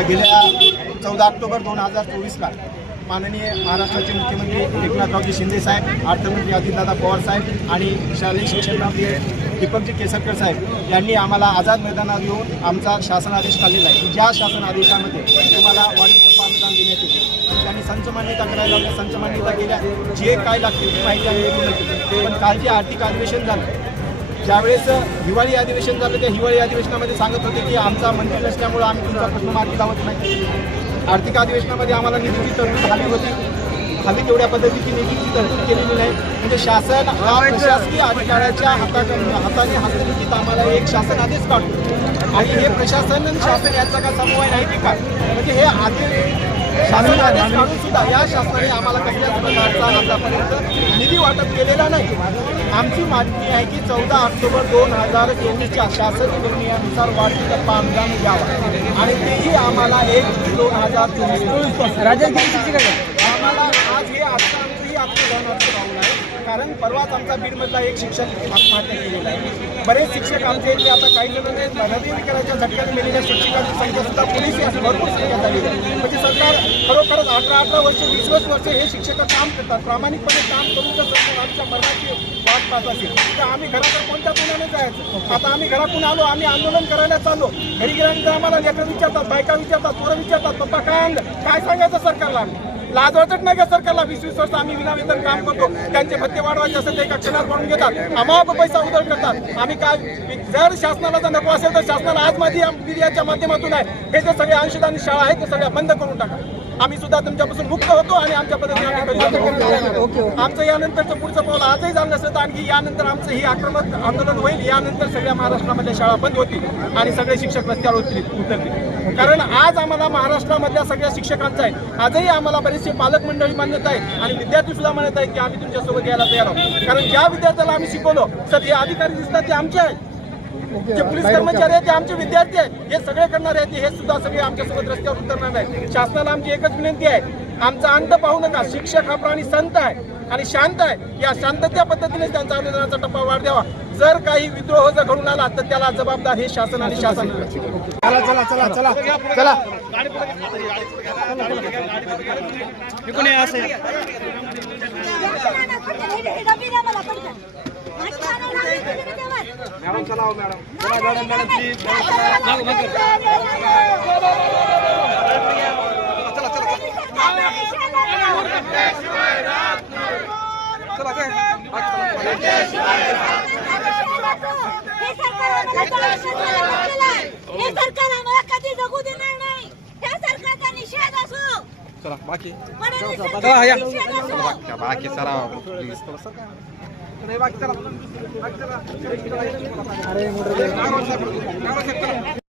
गेल्या चौदा ऑक्टोबर दोन हजार चोवीसला माननीय महाराष्ट्राचे मुख्यमंत्री एकनाथरावजी शिंदे साहेब अर्थमंत्री अजितदादा पवार साहेब आणि शालेय शिक्षणमंत्री दीपकजी केसरकर साहेब यांनी आम्हाला आझाद मैदानात येऊन आमचा शासन आदेश काढलेला आहे. की ज्या शासन आदेशामध्ये तुम्हाला वाढीव अनुदान देण्यात येते त्यांनी संच मान्यता करायला लागल्या संच मान्यता केल्या. जे काय लागते ती माहिती आम्ही पण काल जे आर्थिक अधिवेशन झालं ज्यावेळेस हिवाळी अधिवेशन झालं त्या हिवाळी अधिवेशनामध्ये सांगत होते की आमचा मंत्री नसल्यामुळं आम्ही तुमचा प्रश्न मार्गी लावत नाही. आर्थिक अधिवेशनामध्ये आम्हाला निधीची तरतूद झाली होती. हवी तेवढ्या पद्धतीची निधीची तरतूद केलेली नाही. म्हणजे शासन हा प्रशासकीय अधिकाऱ्याच्या हाताकडे हाताने हस्तलिखित आम्हाला एक शासन आदेश काढतो. आणि हे प्रशासन आणि शासन याचा का समन्वय नाही की काय? म्हणजे हे आदेश सुद्धा या शासनाने आम्हाला कसल्याच प्रकारचा आतापर्यंत निधी वाटप केलेला नाही. आमची मागणी आहे की चौदा ऑक्टोबर दोन हजार चोवीसच्या शासन निर्णयानुसार वाढती टप्पा अनुदान द्यावा. आणि तेही आम्हाला एक दोन हजार चोवीस आम्हाला आज हे आजचं आमचं ही आत्मदानाचं पाऊल आहे कारण परवाच आमचा बीडमधला एक शिक्षक आत्महत्या केलेला आहे. बरेच शिक्षक आमचे इथे आता काही जण नवीकरणाच्या झटक्याने मेलेल्या शिक्षकांची संख्या सुद्धा पुलिस अशी भरपूर संख्या झाली म्हणजे सरकार खरोखरच अठरा अठरा वर्ष वीस वीस वर्ष हे शिक्षक काम करतात. प्रामाणिकपणे काम करून जर सरकार आमच्या मरणाची वाट पाहत असेल तर आम्ही घराकडे कोणत्या पुण्याने जायचं? आता आम्ही घरातून आलो आम्ही आंदोलन करायला चाललो. घरी गेल्यानंतर आम्हाला लेकरं विचारतात बायका विचारतात पोरं विचारतात पप्पा काय आणलं? काय सांगायचं सरकारला? आम्ही लाज वाटत नाही का सरकारला वीस वीस वर्ष आम्ही विनावेतन काम करतो. त्यांचे भत्ते वाढवायचे असेल ते एका क्षणात वाढून घेतात. अमाप पैसा उदळ करतात. आम्ही काय जर शासनाला जर नको असेल तर शासनाला आज माझी मीडियाच्या माध्यमातून आहे. हे जे सगळे अंशदान शाळा आहेत ते सगळ्या बंद करून टाका. आम्ही सुद्धा तुमच्यापासून मुक्त होतो आणि आमच्या पद्धतीने. आमचं यानंतरचं पुढचं पाऊल आजही झालं नसतं तर आणखी यानंतर आमचं ही आक्रमक आंदोलन होईल. यानंतर सगळ्या महाराष्ट्रामधल्या शाळा बंद होतील आणि सगळे शिक्षक रस्त्यावर उतरतील उतरतील. कारण आज आम्हाला महाराष्ट्रामधल्या सगळ्या शिक्षकांचा आहे. आजही आम्हाला बरेचसे पालक मंडळी मान्यता आहे आणि विद्यार्थी सुद्धा म्हणत आहेत की आम्ही तुमच्यासोबत यायला तयार आहोत. कारण ज्या विद्यार्थ्याला आम्ही शिकवलो सर हे अधिकारी दिसतात ते आमचे आहेत. जे पोलीस कर्मचारी आहेत ते आमचे विद्यार्थी आहेत. हे सगळे करणारे आहेत. हे सुद्धा सगळे आमच्यासोबत रस्त्यावर उतरणार आहेत. शासनाला आमची एकच विनंती आहे. आमचा अंत पाहू नका. शिक्षक हा प्राणी संत आहे आणि शांत आहे. या शांतत्या पद्धतीने त्यांचा आंदोलनाचा टप्पा वाढ द्यावा जर काही विद्रोह जर घडून आला तर त्याला जबाबदार हे शासन आणि शासन. चला चला चला चला. चला. मॅडम चला हो मॅडम। चला मॅडम मॅडम प्लीज चला काय हे सरकार आम्हाला कधी जगू देणार नाही त्या सरकारचा निषेध असो चला बाकी. चला या. बाकी सरा प्लीज बाकी चला. बाकी चला.